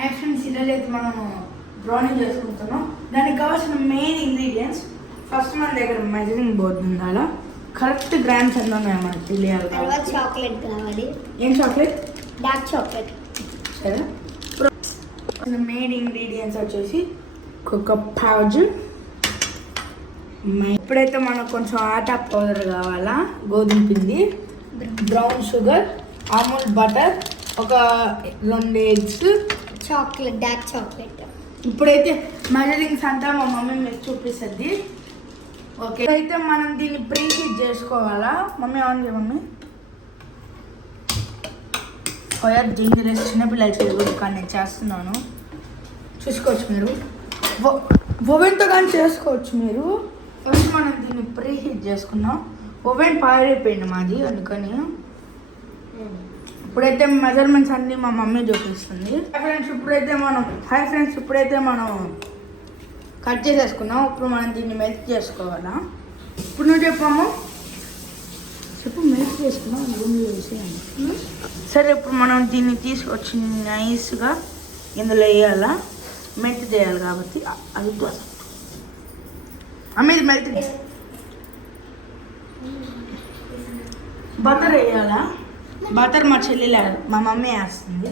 Hi friends, ఈరోజు అయితే మనము బ్రౌనీ చేసుకుంటున్నాం. దానికి కావాల్సిన మెయిన్ ఇంగ్రీడియంట్స్ ఫస్ట్ మన దగ్గర మెజరింగ్ బోర్డు ఉండాలా, కరెక్ట్ గ్రామ్స్ ఎంత ఉన్నాయో మనకు తెలియాలి. చాక్లెట్ కావాలి. ఏం చాక్లెట్? Dark chocolate. సరే, మెయిన్ ఇంగ్రీడియంట్స్ వచ్చేసి కోకో పౌడర్. ఇప్పుడైతే మనకు కొంచెం ఆటా పౌడర్ కావాలా, గోధుమ పిండి, బ్రౌన్ షుగర్, అమూల్ బటర్, ఒక 2 ఎగ్స్, చాక్లెట్, డార్క్ చాక్లెట్. ఇప్పుడైతే మెజరింగ్స్ అంతా మా మమ్మీ మీకు చూపిస్తుంది. ఓకే, అయితే మనం దీన్ని ప్రీ హీట్ చేసుకోవాలా. మమ్మీ ఆన్ చేయ మమ్మీ. ఫైర్ డేంజరస్, చిన్నపిల్లలు చేయకూడదు కానీ నేను చేస్తున్నాను, చూసుకోవచ్చు మీరు. ఓవెన్తో కానీ చేసుకోవచ్చు మీరు. ఫస్ట్ మనం దీన్ని ప్రీ హీట్ చేసుకున్నాం. ఓవెన్ పాడైపోయింది మాది, అందుకని ఇప్పుడైతే మెజర్మెంట్స్ అన్నీ మా మమ్మీ చూపిస్తుంది. హాయ్ ఫ్రెండ్స్, ఇప్పుడైతే మనం కట్ చేసేసుకున్నాం. ఇప్పుడు మనం దీన్ని మెల్ట్ చేసుకోవాలా. ఇప్పుడు నువ్వు చెప్పాము, చెప్పు. మెల్ట్ చేసుకున్నాం, రూమ్లో వేసేయండి. సరే, ఇప్పుడు మనం దీన్ని తీసుకొచ్చి నైస్గా ఇందులో వేయాలా. మెల్ట్ చేయాలి కాబట్టి అది అమ్మేది మెల్ట్. బటర్ వేయాలా. బటర్ మా చెల్లి మా మమ్మీ వేస్తుంది.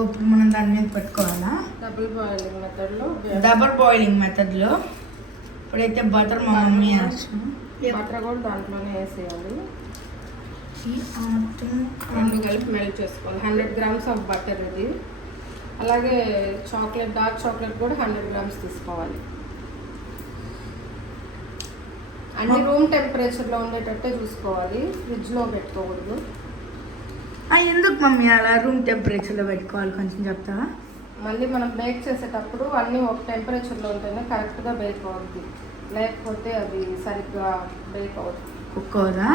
ఇప్పుడు మనం దాని మీద పెట్టుకోవాలా. డబుల్ బాయిలింగ్ మెథడ్లో ఇప్పుడైతే బటర్ మా మమ్మీ వేస్తుంది. బటర్ కూడా దాంట్లోనే వేసేయాలి. 2 కలిపి మెల్ట్ చేసుకోవాలి. 100 grams ఆఫ్ బటర్ ఇది. అలాగే చాక్లెట్, డార్క్ చాక్లెట్ కూడా 100 grams తీసుకోవాలి. అన్ని రూమ్ టెంపరేచర్లో ఉండేటట్టే చూసుకోవాలి, ఫ్రిడ్జ్లో పెట్టుకోకూడదు. ఎందుకు మమ్మీ అలా రూమ్ టెంపరేచర్లో పెట్టుకోవాలి, కొంచెం చెప్తావా? మళ్ళీ మనం బేక్ చేసేటప్పుడు అన్నీ ఒక టెంపరేచర్లో ఉంటేనే కరెక్ట్గా బేక్ అవుద్ది, లేకపోతే అది సరిగ్గా బేక్ అవుతుంది, కుక్ అవుదా.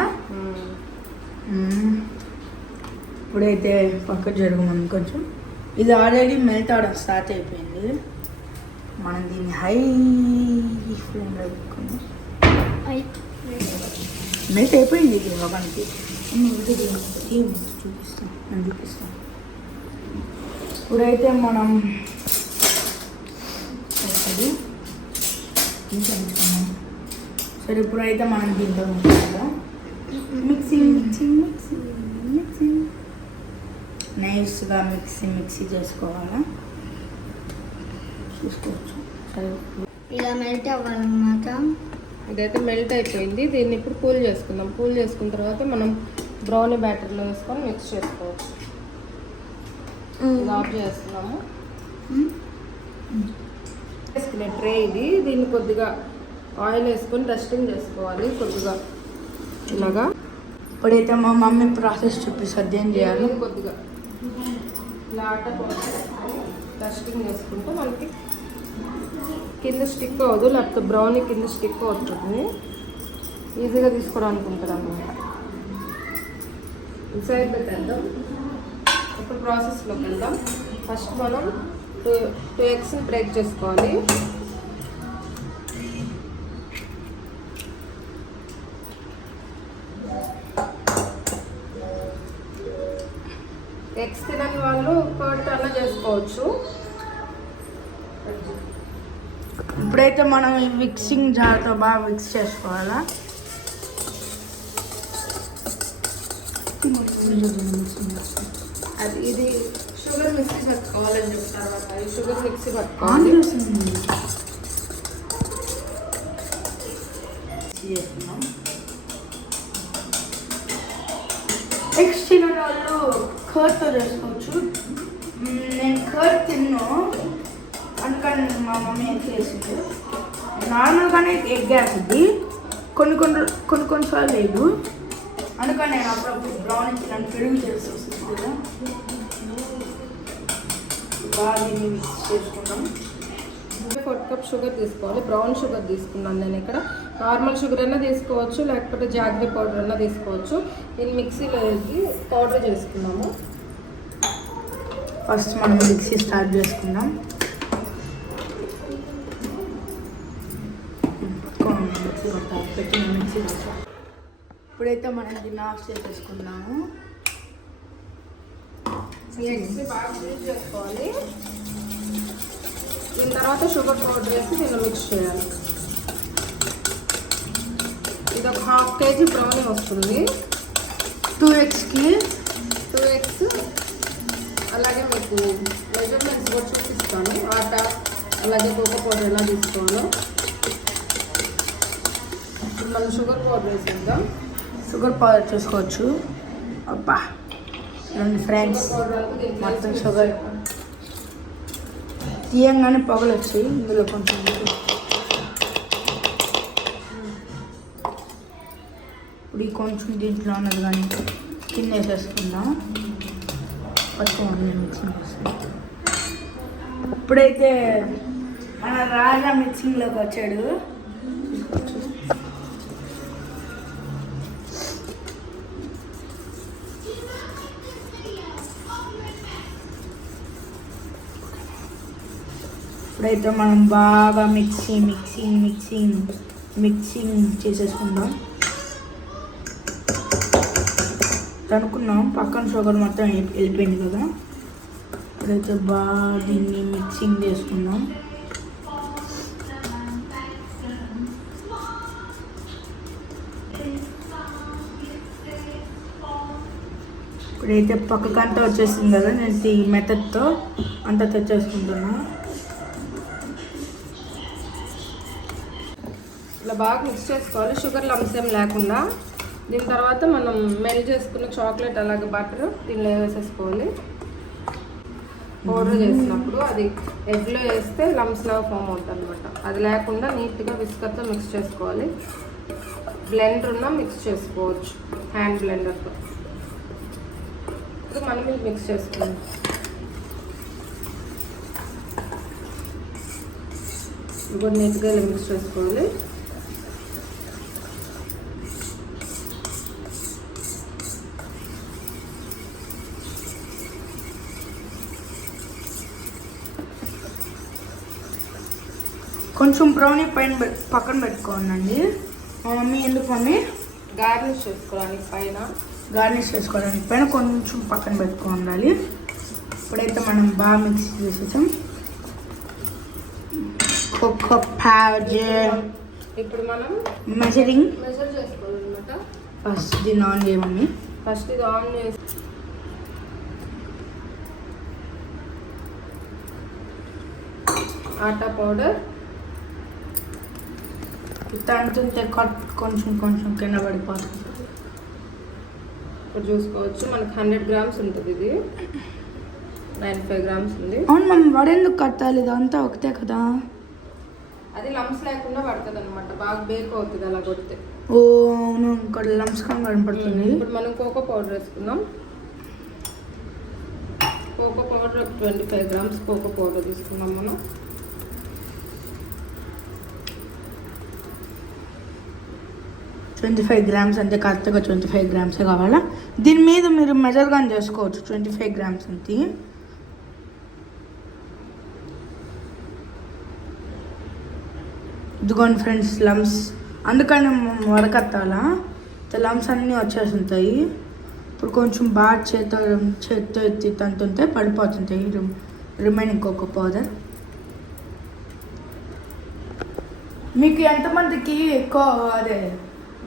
ఇప్పుడైతే పక్క జరగమని కొంచెం. ఇది ఆల్రెడీ మెల్ట్ అవడం స్టార్ట్ అయిపోయింది. మనం దీన్ని హై ఫ్లేమ్లో పెట్టుకుని మెల్ట్ అయిపోయింది. ఇది ఒకనికి చూపిస్తాం, నేను చూపిస్తాను. ఇప్పుడైతే మనం సరే, ఇప్పుడైతే మనం దీంట్లో మిక్సింగ్ నైస్గా మిక్సీ చేసుకోవాలా. చూసుకోవచ్చు. సరే, ఇలా మెల్ట్ అవ్వాలన్నమాట. ఇదైతే మెల్ట్ అయిపోయింది. దీన్ని ఇప్పుడు కూల్ చేసుకుందాం. కూల్ చేసుకున్న తర్వాత మనం బ్రౌనీ బ్యాటర్లో వేసుకొని మిక్స్ చేసుకోవచ్చు. ఆఫ్ చేస్తున్నాము. వేసుకునే ట్రే ఇది. దీన్ని కొద్దిగా ఆయిల్ వేసుకొని డస్టింగ్ చేసుకోవాలి కొద్దిగా ఇలాగా. ఇప్పుడైతే మా మమ్మీ ప్రాసెస్ చూపిస్తుంది ఏం చేయాలి. కొద్దిగా ఇలా ఆట డస్టింగ్ చేసుకుంటే మనకి కింద స్టిక్ అవ్వదు, లేకపోతే బ్రౌనీ కింద స్టిక్ అవుతుంది. ఈజీగా తీసుకోవడానికి ఉంటుంది అన్నమాట. ఈ సైడ్ పెట్టేద్దాం. ఇప్పుడు ప్రాసెస్లోకి వెళ్దాం. ఫస్ట్ మనం 2 ఎగ్స్ని బ్రేక్ చేసుకోవాలి. ఎగ్స్ తినని వాళ్ళు కర్డ్ అలా చేసుకోవచ్చు. ఇప్పుడైతే మనం ఈ మిక్సింగ్ జార్తో బాగా మిక్స్ చేసుకోవాలా. అది ఇది షుగర్ మిక్సీ పట్టుకోవాలని చెప్తారు కదా, ఈ షుగర్ మిక్సీ పట్టుకోవాలి. ఎగ్స్ తినని వాళ్ళు కర్డ్తో చేసుకోవచ్చు. నేను కర్డ్ తిన్నాను, అందుకని మా మమ్మీ ఎగ్ వేసింది. నార్మల్గానే ఎగ్ వేస్తుంది, కొన్నిసార్లు లేదు. అందుకని నేను అప్పుడప్పుడు బ్రౌన్ తిన్నాను, పెరుగు చేసి వస్తుంది కదా. బాగా దీన్ని మిక్స్ చేసుకుంటాం. 4 cup షుగర్ తీసుకోవాలి. బ్రౌన్ షుగర్ తీసుకున్నాను నేను ఇక్కడ. నార్మల్ షుగర్ అయినా తీసుకోవచ్చు, లేకపోతే జాగ్రీ పౌడర్ అయినా తీసుకోవచ్చు. దీన్ని మిక్సీలో వేసి పౌడర్ చేసుకున్నాము. ఫస్ట్ మనం మిక్సీ స్టార్ట్ చేసుకుందాం. మిక్సీ ఇప్పుడైతే మనం దీన్ని ఆఫ్ చేసేసుకున్నాము. ఎగ్స్ బాగా యూజ్ చేసుకోవాలి. తర్వాత షుగర్ పౌడర్ వేసి దీన్ని మిక్స్ చేయాలి. ఇది ఒక 1/2 kg బ్రౌనీ వస్తుంది. 2xకి 2x. అలాగే మీకు మెజర్మెంట్స్ కూడా చూపిస్తాను. ఆటా అలాగే కోకో పౌడర్ ఎలా తీసుకోవాలో. ఇప్పుడు మనం షుగర్ పౌడర్ వేసేద్దాం. షుగర్ పౌడర్ చేసుకోవచ్చు. అబ్బా ఫ్రెండ్స్ మొత్తం షుగర్ తీయంగానే పొగలు వచ్చి ఇందులో కొంచెం ఇప్పుడు ఈ కొంచెం దీంట్లో ఉన్నది కానీ కింద వేసేసుకుందాం. కొంచెం మిక్సింగ్ వస్తుంది. ఇప్పుడైతే మన రాజా మిక్సింగ్లోకి వచ్చాడు. ఇప్పుడైతే మనం బాగా మిక్సింగ్ చేసేసుకుందాం. అనుకున్నాం పక్కన షుగర్ మొత్తం వెళ్ళిపోయింది కదా. ఇప్పుడైతే బాగా దీన్ని మిక్సింగ్ చేసుకుందాం. ఇప్పుడైతే పక్కకంతా వచ్చేసింది కదా. నేను ఈ మెథడ్తో అంతా తెచ్చేసుకుంటున్నా. ఇట్లా బాగా మిక్స్ చేసుకోవాలి, షుగర్ లమ్స్ ఏం లేకుండా. దీని తర్వాత మనం మెల్ట్ చేసుకున్న చాక్లెట్ అలాగే బటర్ దీనిలో వేసేసుకోవాలి. పౌడర్ చేసినప్పుడు అది ఎగ్లో వేస్తే లమ్స్ లాగా ఫామ్ అవుతుంది అనమాట. అది లేకుండా నీట్గా విస్కర్తో మిక్స్ చేసుకోవాలి. బ్లెండర్ ఉన్నా మిక్స్ చేసుకోవచ్చు, హ్యాండ్ బ్లెండర్తో. ఇప్పుడు మనం మిక్స్ చేసుకోవాలి. ఇప్పుడు నీట్గా ఇలా మిక్స్ చేసుకోవాలి. కొంచెం బ్రౌనీ పక్కన పెట్టుకోండి. మా మమ్మీ ఎందుకు మమ్మీ గార్నిష్ చేసుకోవడానికి పైన కొంచెం పక్కన పెట్టుకోవాలి. ఇప్పుడైతే మనం బాగా మిక్స్ చేసేసాం. కోకో పౌడర్ ఇప్పుడు మనం మెజర్ చేసుకోవాలన్నమాట. ఫస్ట్ దీన్ని ఆన్ చేయమని. ఫస్ట్ ఇది ఆన్ చేసి ఆటా పౌడర్ తంటుంటే కొంచెం కింద పడిపోతుంది. ఇప్పుడు చూసుకోవచ్చు మనకు 100 grams ఉంటుంది. ఇది 95 grams ఉంది. అవును మనం వడెందుకు కట్టాలి? ఇదంతా ఒకటే కదా. అది లమ్స్ లేకుండా పడుతుంది అనమాట. బాగా బేక్ అవుతుంది అలా కొడితే. ఓ అవును, ఇక్కడ లమ్స్ కనబడుతుంది. ఇప్పుడు మనం కోకో పౌడర్ వేసుకుందాం. Cocoa powder 25 grams cocoa powder తీసుకున్నాం మనం. $25 అంటే కరెక్ట్గా 25 grams కావాలా? దీని మీద మీరు మెజర్గా చేసుకోవచ్చు. 25 grams అంతే. ఇదిగోండి ఫ్రెండ్స్ లమ్స్, అందుకని వడకట్టాలా. లమ్స్ అన్నీ వచ్చేసి ఉంటాయి. ఇప్పుడు కొంచెం బాగా చేత్తో ఎత్తి తంతుంటే పడిపోతుంటాయి రిమైనింగ్ కోకో పౌడర్. మీకు ఎంతమందికి ఎక్కువ అదే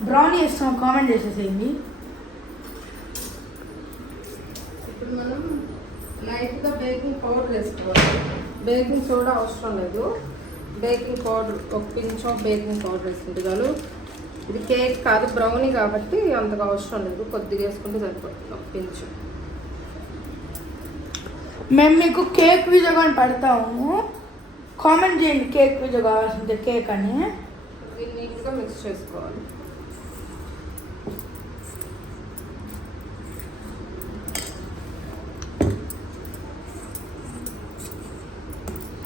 బ్రౌనీ ఇస్తాం కామెంట్ చేసేసేయండి. ఇప్పుడు మనం లైట్గా బేకింగ్ పౌడర్ వేసుకోవాలి. బేకింగ్ సోడా అవసరం లేదు. బేకింగ్ పౌడర్ ఒక పించ్ ఆఫ్ బేకింగ్ పౌడర్ వేసుకుంటే చాలు. ఇది కేక్ కాదు, బ్రౌనీ కాబట్టి అంతగా అవసరం లేదు. కొద్దిగా వేసుకుంటే సరిపోతుంది, ఒక పించ్. మేము మీకు కేక్ వీడియో కానీ పెడతాము, కామెంట్ చేయండి కేక్ వీడియో కావాల్సిందే కేక్ అని. దీన్ని నీట్గా మిక్స్ చేసుకోవాలి.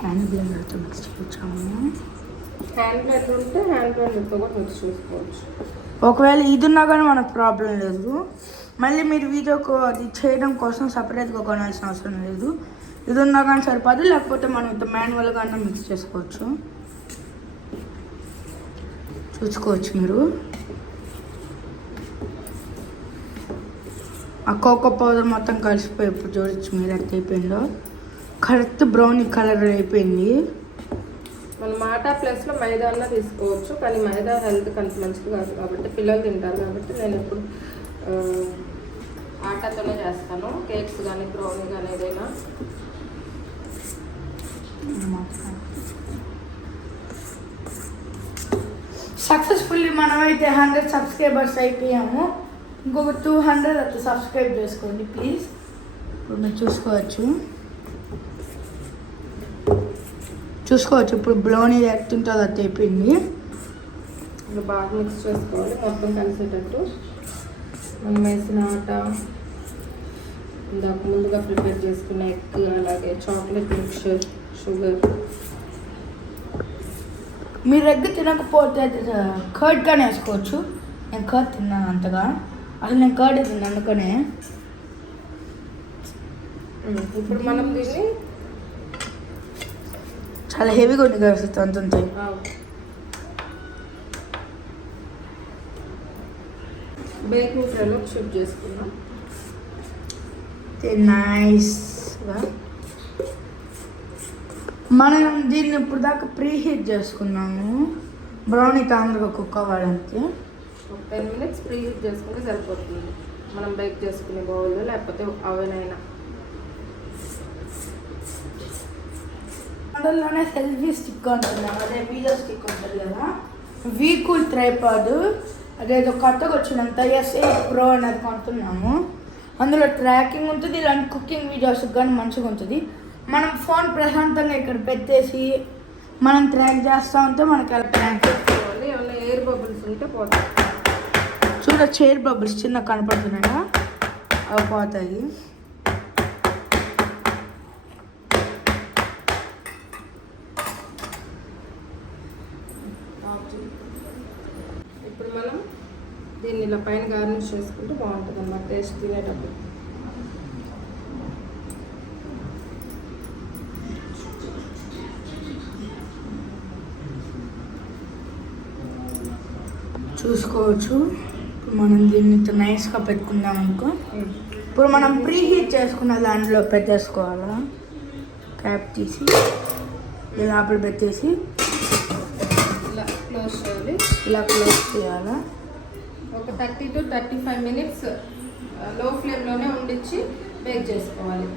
హ్యాండ్ బ్లెండర్తో మిక్స్ చేయించాము. హ్యాండ్ బ్లెండర్ ఉంటే హ్యాండ్ బ్లెండర్తో కూడా మిక్స్ చేసుకోవచ్చు. ఒకవేళ ఇది ఉన్నా కానీ మనకు ప్రాబ్లం లేదు. మళ్ళీ మీరు వీడియోకు అది చేయడం కోసం సపరేట్గా కొనాల్సిన అవసరం లేదు. ఇది ఉన్నా కానీ సరిపోదు, లేకపోతే మనం మాన్యువల్గా మిక్స్ చేసుకోవచ్చు. చూసుకోవచ్చు మీరు. ఆ కోకో పౌడర్ మొత్తం కలిసిపోయి ఇప్పుడు చూడొచ్చు మీరు ఎంత అయిపోయిందో. కరెక్ట్ బ్రౌన్ కలర్ అయిపోయింది. ఆటా ప్లస్లో మైదా అన్న తీసుకోవచ్చు, కానీ మైదా హెల్త్కి అంత మంచిది కాదు కాబట్టి పిల్లలు తింటారు కాబట్టి నేను ఇప్పుడు ఆటాతోనే చేస్తాను. కేక్స్ కానీ బ్రౌనీ కానీ ఏదైనా. సక్సెస్ఫుల్లీ మనమైతే 100 సబ్స్క్రైబర్స్ అయిపోయాము. ఇంకొక 200 అట్లా సబ్స్క్రైబ్ చేసుకోండి ప్లీజ్. ఇప్పుడు మీరు చూసుకోవచ్చు ఇప్పుడు బ్రౌనీ ఎత్తుంటుంది అది అయిపోయింది. ఇంకా బాగా మిక్స్ చేసుకోవాలి మొత్తం కలిసేటట్టు. మనం వేసిన ఆట, ఇందాక ముందుగా ప్రిపేర్ చేసుకున్న ఎగ్, అలాగే చాక్లెట్ మిక్చర్, షుగర్. మీరు ఎగ్ తినకపోతే కర్డ్ కానీ వేసుకోవచ్చు. నేను కర్డ్ తిన్నాను అంతగా, అసలు నేను కర్డ్ తిన్నాను అందుకనే. ఇప్పుడు మనం దీన్ని చాలా హెవీగా ఉంది కదా అంత బేకింగ్ ట్రేలో షిఫ్ట్ చేసుకున్నాం. నైస్గా మనం దీన్ని ఇప్పుడు దాకా ప్రీ హీట్ చేసుకున్నాము బ్రౌనీ తొందరగా కుక్ అవ్వడానికి. 10 minutes ప్రీ హీట్ చేసుకుంటే సరిపోతుంది. మనం బేక్ చేసుకునే బౌల్లో లేకపోతే అవెన్ అయినా. అందులోనే సెల్ఫీ స్టిక్ ఉంటున్నాం, అదే వీడియో స్టిక్ ఉంటుంది కదా, వీకూల్ ట్రైపాడ్ అదేదో కొత్తగా వచ్చినంత ఎస్ఏ ప్రో అనేది కొంటున్నాము. అందులో ట్రాకింగ్ ఉంటుంది, ఇలాంటి కుకింగ్ వీడియోస్ కానీ మంచిగా ఉంటుంది. మనం ఫోన్ ప్రశాంతంగా ఇక్కడ పెట్టేసి మనం ట్రాక్ చేస్తూ ఉంటే మనకి అలా ట్రాక్ చేసుకోవాలి. ఏమైనా ఎయిర్ బబుల్స్ ఉంటే పోతాయి. చూడొచ్చు ఎయిర్ బబుల్స్ చిన్న కనపడుతున్నాయా, అవి పోతాయి. ఇప్పుడు మనం దీన్ని ఇలా పైన గార్నిష్ చేసుకుంటే బాగుంటుంది అన్నమాట టేస్ట్ తినేటప్పుడు. చూసుకోవచ్చు. ఇప్పుడు మనం దీన్ని ఇంత నైస్గా పెట్టుకుందాం అనుకో. ఇప్పుడు మనం ప్రీ హీట్ చేసుకున్న దాంట్లో పెట్టేసుకోవాలా, క్యాప్ తీసి ఇలా అప్పుడు పెట్టేసి ఇలా క్లోజ్ చేయాలి. ఇలా క్లోజ్ చేయాలా. ఒక 30 to 35 minutes లో ఫ్లేమ్లోనే ఉండిచ్చి బేక్ చేసుకోవాలి.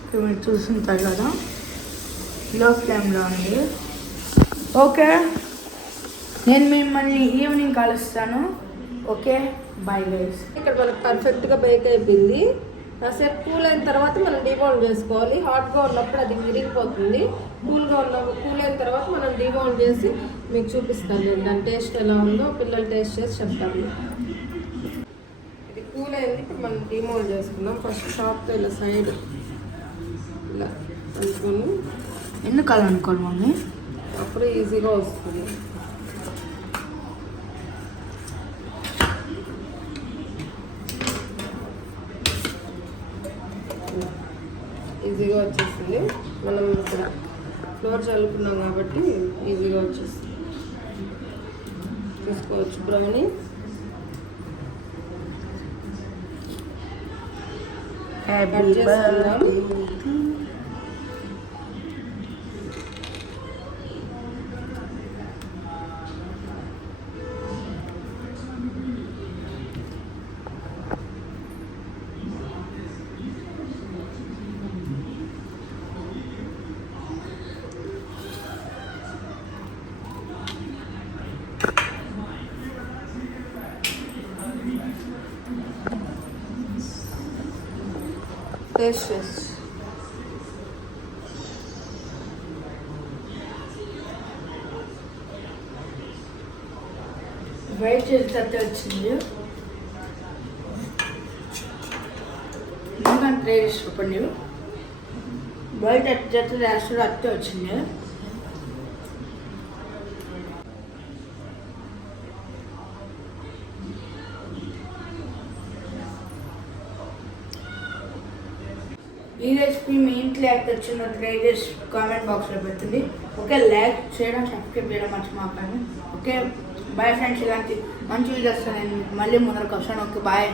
ఇప్పుడు మీరు చూస్తుంటారు కదా లో ఫ్లేమ్లో ఉంది. ఓకే, నేను మిమ్మల్ని ఈవినింగ్ కలుస్తాను. Okay, bye guys. ఇక్కడ మనకు పర్ఫెక్ట్గా బేక్ అయిపోయింది. కాసేపు కూల్ అయిన తర్వాత మనం డీబౌల్ చేసుకోవాలి. హాట్గా ఉన్నప్పుడు అది విరిగిపోతుంది. కూల్ అయిన తర్వాత మనం డీబౌల్ చేసి మీకు చూపిస్తాను నేను దాని టేస్ట్ ఎలా ఉందో. పిల్లలు టేస్ట్ చేసి చెప్తాను. ఇది కూల్ అయింది. ఇప్పుడు మనం డీమౌల్ చేసుకుందాం. ఫస్ట్ షాప్తో ఇలా సైడ్ ఇలా అనుకొని ఎందుకు అలా అనుకోవాలి మమ్మీ, అప్పుడు ఈజీగా వస్తుంది. ఈజీగా వచ్చేస్తుంది. మనం ఇక్కడ ఫ్లోర్ చల్లుకున్నాం కాబట్టి ఈజీగా వచ్చేస్తుంది. చూసుకోవచ్చు బ్రౌనీ. కట్ చేసుకుందాం. టేస్ట్ చేసి వెయిట్ చేసేటట్టు వచ్చింది. ఎందుకంటే ట్రై చేసుకోండి. బయట జట్టు రాష్ట్రంలో అట్టే వచ్చింది. ఈ రెసిపీ మీ ఇంట్లో ఎక్కడ వచ్చిందో ట్రై చేసి కామెంట్ బాక్స్లో పెట్టండి. ఓకే, లైక్ చేయడం, సబ్స్క్రైబ్ చేయడం మర్చిపోకండి. Okay, bye friends. ఇలాంటి మంచి వీడియోస్ నేను మళ్ళీ ముందరకు వస్తాను. Okay, bye.